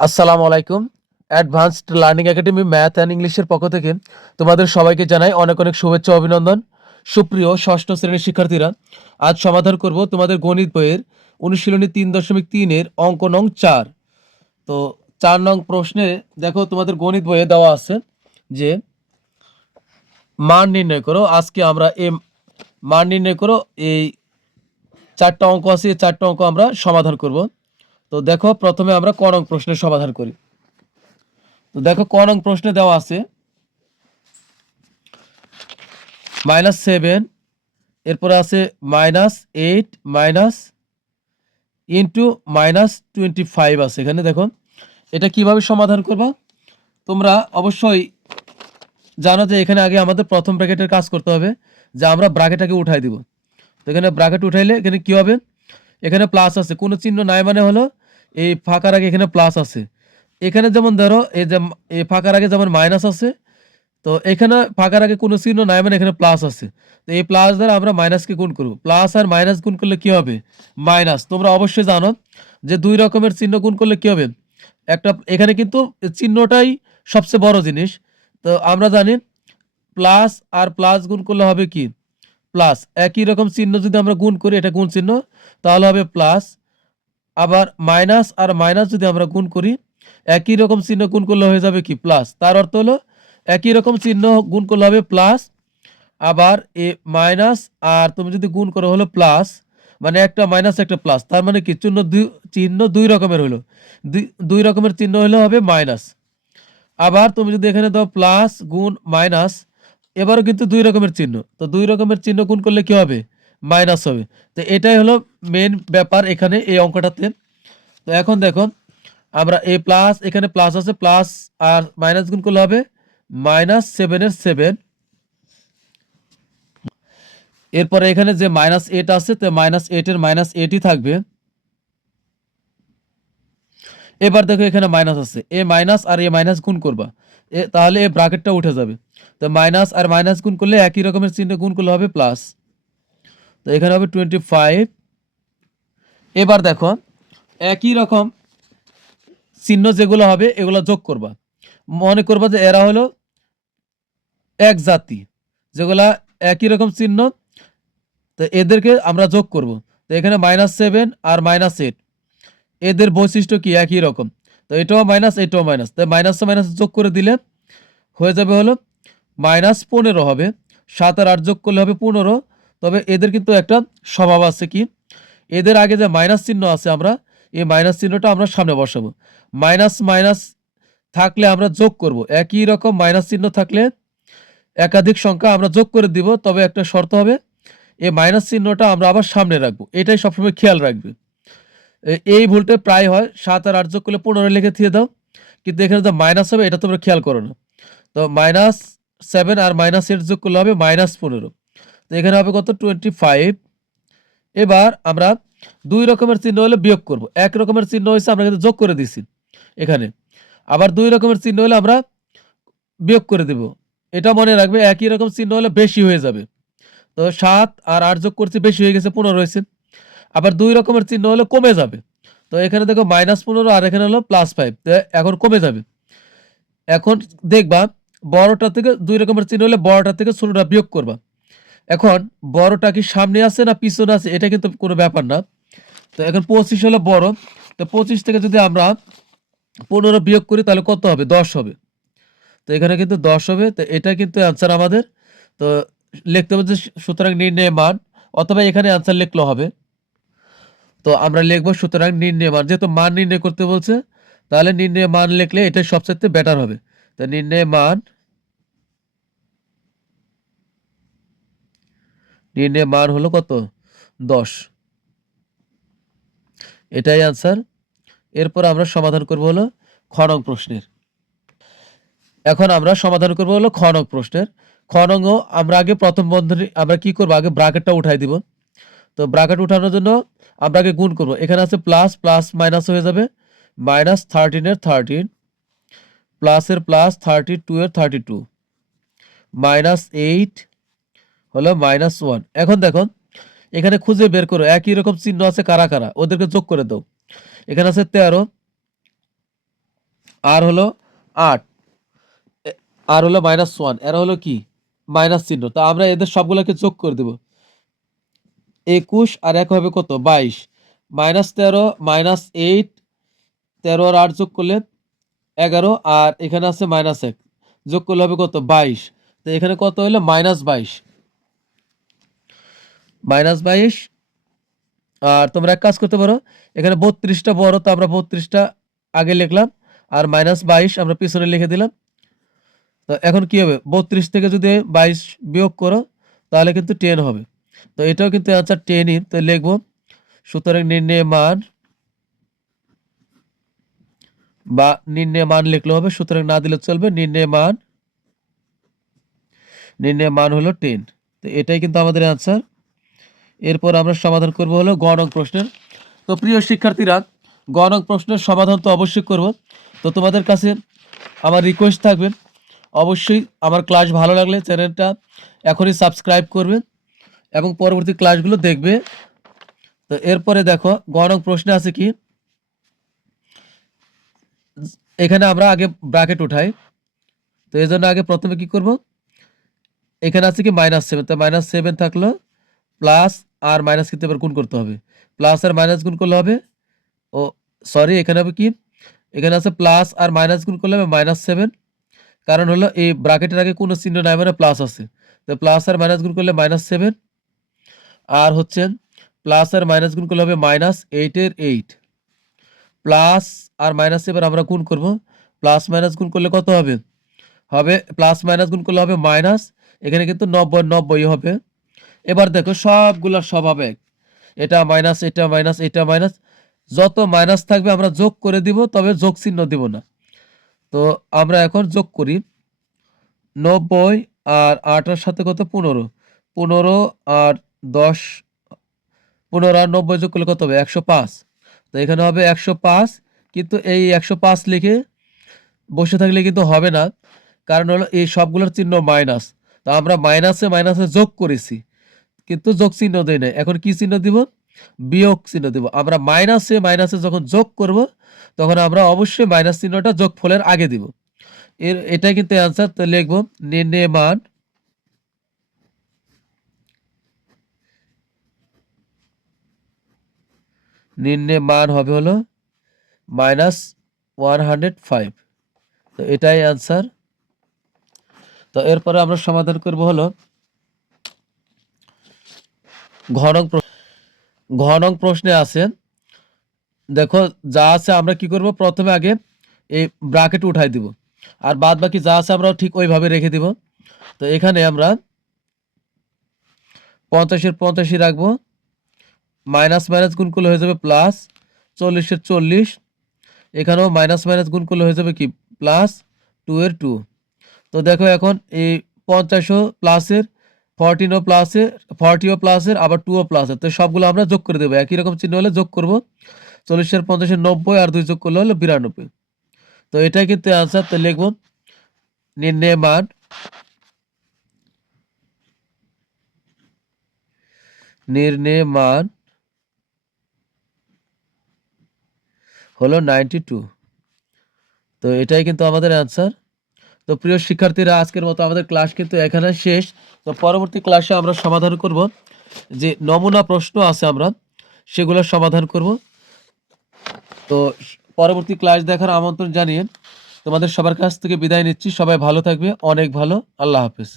আসসালামু আলাইকুম। Advanced learning academy math and ইংলিশের পক্ষ থেকে তোমাদের সবাইকে জানাই অনেক অনেক শুভেচ্ছা ও অভিনন্দন। সুপ্রিয় ষষ্ঠ শ্রেণীর শিক্ষার্থীরা, আজ সমাধান করব তোমাদের গণিত বইয়ের অনুশীলনী ৩.৩ এর অঙ্ক নং ৪। তো ৪ নং প্রশ্নে দেখো তোমাদের গণিত বইয়ে দেওয়া আছে যে মান নির্ণয় করো। আজকে আমরা মান নির্ণয় করো এই ৪টা অঙ্ক আছে, এই ৪টা অঙ্ক আমরা সমাধান করব। তো দেখো প্রথমে আমরা ক নং প্রশ্নের সমাধান করি। তো দেখো ক নং প্রশ্নে দেওয়া আছে -7, এরপরে আছে -8 মাইনাস ইন্টু -25 আছে এখানে। দেখো এটা কিভাবে সমাধান করবা, তোমরা অবশ্যই জানো যে এখানে আগে আমাদের প্রথম ব্র্যাকেটের কাজ করতে হবে, যে আমরা ব্র্যাকেটটাকে উঠাই দিব। তো এখানে ব্র্যাকেট উঠাইলে এখানে কি হবে, এখানে প্লাস আছে, কোনো চিহ্ন নাই মানে হলো এই ফাঁকার আগে এখানে প্লাস আছে। এখানে যেমন ধরো এই যে এই ফাঁকার আগে যেমন মাইনাস আছে, তো এখানে ফাঁকার আগে কোনো চিহ্ন নাই মানে এখানে প্লাস আছে। তো এই প্লাস দ্বারা আমরা মাইনাসকে গুণ করব। প্লাস আর মাইনাস গুণ করলে কি হবে, মাইনাস। তোমরা অবশ্যই জানো যে দুই রকমের চিহ্ন গুণ করলে কি হবে, একটা এখানে কিন্তু চিহ্নটাই সবচেয়ে বড় জিনিস। তো আমরা জানি প্লাস আর প্লাস গুণ করলে হবে কি, প্লাস। একই রকম চিহ্ন যদি আমরা গুণ করি, এটা গুণ চিহ্ন, তাহলে হবে প্লাস। আবার মাইনাস আর মাইনাস যদি আমরা গুণ করি, একই রকম চিহ্ন গুণ করলে হয়ে যাবে কি, প্লাস। তার অর্থ হলো একই রকম চিহ্ন গুণ করলে হবে প্লাস, আবার এ মাইনাস আর তুমি যদি গুণ করো হলো প্লাস, মানে একটা মাইনাস একটা প্লাস, তার মানে কি চিহ্ন দুই রকমের হলো, দুই রকমের চিহ্ন হলে হবে মাইনাস। আবার তুমি যদি এখানে দাও প্লাস গুণ মাইনাস, এবারও কিন্তু দুই রকমের চিহ্ন, তো দুই রকমের চিহ্ন গুণ করলে কি হবে, মাইনাস হবে। তো এটাই হলো মেন ব্যাপার এখানে এই অঙ্কটাতে। তো এখন দেখো আমরা এই প্লাস, এখানে প্লাস আছে, প্লাস আর মাইনাস গুণ করলে হবে -7 এর 7। এরপরে এখানে যে -8 আছে, তো -8 এর -8ই থাকবে। এবার দেখো এখানে মাইনাস আছে, এ মাইনাস আর এ মাইনাস গুণ করবা, তাহলে এই ব্র্যাকেটটা উঠে যাবে। তো মাইনাস আর মাইনাস গুণ করলে একই রকমের চিহ্ন গুণ করলে হবে প্লাস। তো এখানে হবে 25। এবার দেখো একই রকম চিহ্ন যেগুলো হবে এগুলো যোগ করবা। মনে করবা যে এরা হলো এক জাতি, যেগুলা একই রকম চিহ্ন, তো এদেরকে আমরা যোগ করব। তো এখানে -7 আর -8, এদের বৈশিষ্ট্য কি, একই রকম। তো এটাও মাইনাস, এটাও মাইনাস, তাই মাইনাস মাইনাস যোগ করে দিলে হয়ে যাবে হলো -15 হবে। 7 আর 8 যোগ করলে হবে 15। তবে এদের কিন্তু একটা স্বভাব আছে কি, এদের আগে যে মাইনাস চিহ্ন আছে, আমরা এই মাইনাস চিহ্নটা আমরা সামনে বসাবো। মাইনাস মাইনাস থাকলে আমরা যোগ করব, একই রকম মাইনাস চিহ্ন থাকলে একাধিক সংখ্যা আমরা যোগ করে দিব, তবে একটা শর্ত হবে, এই মাইনাস চিহ্নটা আমরা আবার সামনে রাখবো, এটাই সবসময় খেয়াল রাখবে। এই ভুলটা প্রায় হয়, 7 আর 8 যোগ করলে 15 লিখে দিয়ে দাও, কিন্তু এখানে যে মাইনাস হবে এটা তোমরা খেয়াল করো না। তো -7 আর -8 যোগ করলে হবে -15। তো এখানে হবে কত, 25। এবার আমরা দুই রকমের চিহ্ন হলে বিয়োগ করব, এক রকমের চিহ্ন হয়েছে আমরা কিন্তু যোগ করে দিছি এখানে, আবার দুই রকমের চিহ্ন হলে আমরা বিয়োগ করে দেব। এটা মনে রাখবে, একই রকম চিহ্ন হলে বেশি হয়ে যাবে। তো 7 আর 8 যোগ করছি, বেশি হয়ে গেছে, 15 হয়েছে। আবার দুই রকমের চিহ্ন হলে কমে যাবে। তো এখানে দেখো -15 আর এখানে হলো +5, তো এখন কমে যাবে। এখন দেখবা বড়টা থেকে, দুই রকমের চিহ্ন হলে বড়টা থেকে ছোটটা বিয়োগ করবা। এখন বড়টা কি সামনে আছে না পিছনে আছে, এটা কিন্তু কোনো ব্যাপার না। তো এখন 25 হলো বড়, তো 25 থেকে যদি আমরা 15 বিয়োগ করি তাহলে কত হবে, 10 হবে। তো এখানে কিন্তু 10 হবে। তো এটা কিন্তু অ্যান্সার আমাদের। তো লিখতে হবে যে সুতরাং নির্ণয় মান, অথবা এখানে অ্যান্সার লিখলেও হবে। তো আমরা লিখবো সুতরাং নির্ণয় মান, যেহেতু মান নির্ণয় করতে বলছে, তাহলে নির্ণয় মান লিখলে এটা সবচেয়ে বেটার হবে। তো নির্ণয় মান হলো কত, 10। এটাই অ্যান্সার। এরপর আমরা সমাধান করব হলো খ নং প্রশ্নের। এখন আমরা সমাধান করব হলো খ নং প্রশ্নের। খ নং ও আমরা আগে প্রথম বন্ধনী আমরা কি করব, আগে ব্র্যাকেটটা উঠাই দিব। তো ব্র্যাকেট উঠানোর জন্য আমরা আগে গুণ করব। এখানে আছে প্লাস, প্লাস মাইনাস হয়ে যাবে, -13 এর 13, প্লাসের প্লাস 32 এর 32, -8 হলো -1। এখন দেখো এখানে খুঁজে বের করো একই রকম চিহ্ন আছে কারা কারা, ওদেরকে যোগ করে দাও। এখানে আছে 13, আর হলো 8, আর হলো -1, এরা হলো কি মাইনাস চিহ্ন। তা আমরা এদের সবগুলোকে যোগ করে দেব। 21 আর 1 হবে কত 22, -13 -8, 13 আর 8 যোগ করলে 11, আর এখানে আছে -1 যোগ করলে হবে কত 22। তো এখানে কত হলো -22, -22। আর তোমরা এক কাজ করতে পারো, এখানে 32টা বড়, তো আমরা 32টা আগে লিখলাম আর -22 আমরা পিছনে লিখে দিলাম। তো এখন কি হবে 32 থেকে যদি 22 বিয়োগ করো তাহলে কিন্তু 10 হবে। তো এটাও কিন্তু অ্যান্সার 10ই, তো লিখবো। সুতরাং নির্ণয় মান বা নির্ণয় মান লিখলে হবে, সুতরাং না দিলে চলবে। নির্ণয় মান হলো 10। তো এটাই কিন্তু আমাদের অ্যান্সার। এরপর আমরা সমাধান করব হলো গ নং প্রশ্নের। তো প্রিয় শিক্ষার্থীরা, গ নং প্রশ্নের সমাধান তো অবশ্যই করব। তো তোমাদের কাছে আমার রিকোয়েস্ট থাকবে, অবশ্যই আমার ক্লাস ভালো লাগলে চ্যানেলটা এখনই সাবস্ক্রাইব করবে এবং পরবর্তী ক্লাসগুলো দেখবে। তো এরপরে দেখো গ নং প্রশ্নে আছে কি, এখানে আমরা আগে ব্র্যাকেট উঠাই। তো এই জন্য আগে প্রথমে কি করব, এখানে আছে কি -7, তো -7 থাকলো প্লাস আর মাইনাস কিন্তু এবার গুণ করতে হবে। প্লাস আর মাইনাস গুণ করলে হবে, ও সরি, এখানে হবে কি, এখানে আছে প্লাস আর মাইনাস গুণ করলে হবে -7, কারণ হলো এই ব্র্যাকেটের আগে কোনো চিহ্ন নাই মানে প্লাস আছে। তো প্লাস আর মাইনাস গুণ করলে -7, আর হচ্ছে প্লাস আর মাইনাস গুণ করলে হবে -8 এর 8, প্লাস আর মাইনাস এবার আমরা গুণ করব। প্লাস মাইনাস গুণ করলে কত হবে, হবে প্লাস মাইনাস গুণ করলে হবে মাইনাস, এখানে কিন্তু 90 হবে। এবার দেখো সবগুলা সব হবে এক। এটা মাইনাস, এটা মাইনাস, এটা মাইনাস, যত মাইনাস থাকবে আমরা যোগ করে দিব, তবে যোগ চিহ্ন দিব না। তো আমরা এখন যোগ করি। 90 আর 8 সাথে কত 15, 15 আর 10, 15 আর 90 যোগ করলে কত হবে 105। তো এখানে হবে 105, কিন্তু এই 105 লিখে বসে থাকলে কিন্তু হবে না, কারণ হলো এই সবগুলোর চিহ্ন মাইনাস। তো আমরা মাইনাসে মাইনাসে যোগ করেছি কিন্তু যোগ চিহ্ন দেই নাই। এখন কি চিহ্ন দিব, বিয়োগ চিহ্ন দিব। আমরা মাইনাসে মাইনাসে যখন যোগ করব তখন আমরা অবশ্যই মাইনাস চিহ্নটা যোগফলের আগে দিব। এটাই কিন্তু অ্যান্সার। তো লিখবো নির্ণয় মান হবে হলো -105। তো এটাই অ্যান্সার। তো এরপরে আমরা সমাধান করব হলো ঘ নং প্রশ্নে আছে, দেখো যা আছে আমরা কি করব, প্রথমে আগে এই ব্র্যাকেট উঠাই দিব আর বাদ বাকি যা আছে আমরা ঠিক ওইভাবে রেখে দিব। তো এখানে আমরা 50-এর 85 রাখবো, মাইনাস মাইনাস গুণ করলে হয়ে যাবে প্লাস, 40-এর 40, এখানেও মাইনাস মাইনাস গুণ করলে হয়ে যাবে কি প্লাস, 2-এর 2। তো দেখো এখন এই 50ও প্লাসের, 14ও প্লাসের, 40ও প্লাসের, আবার 2ও প্লাসের, তো সবগুলো আমরা যোগ করে দেবো। একই রকম চিহ্ন হলে যোগ করব। 40-এর 50-এর 90 আর 2 যোগ করলে হলো 92। তো এটাই কিন্তু অ্যান্সার। তো লিখবো নির্ণয় মান হলো 92। তো এটাই কিন্তু আমাদের অ্যান্সার। তো প্রিয় শিক্ষার্থীরা, আজকের মতো আমাদের ক্লাস কিন্তু এখানে শেষ। তো পরবর্তী ক্লাসে আমরা সমাধান করব যে নমুনা প্রশ্ন আছে আমরা সেগুলোর সমাধান করব। তো পরবর্তী ক্লাস দেখার আমন্ত্রণ জানিয়ে তোমাদের সবার কাছ থেকে বিদায় নিচ্ছি। সবাই ভালো থাকবে, অনেক ভালো। আল্লাহ হাফেজ।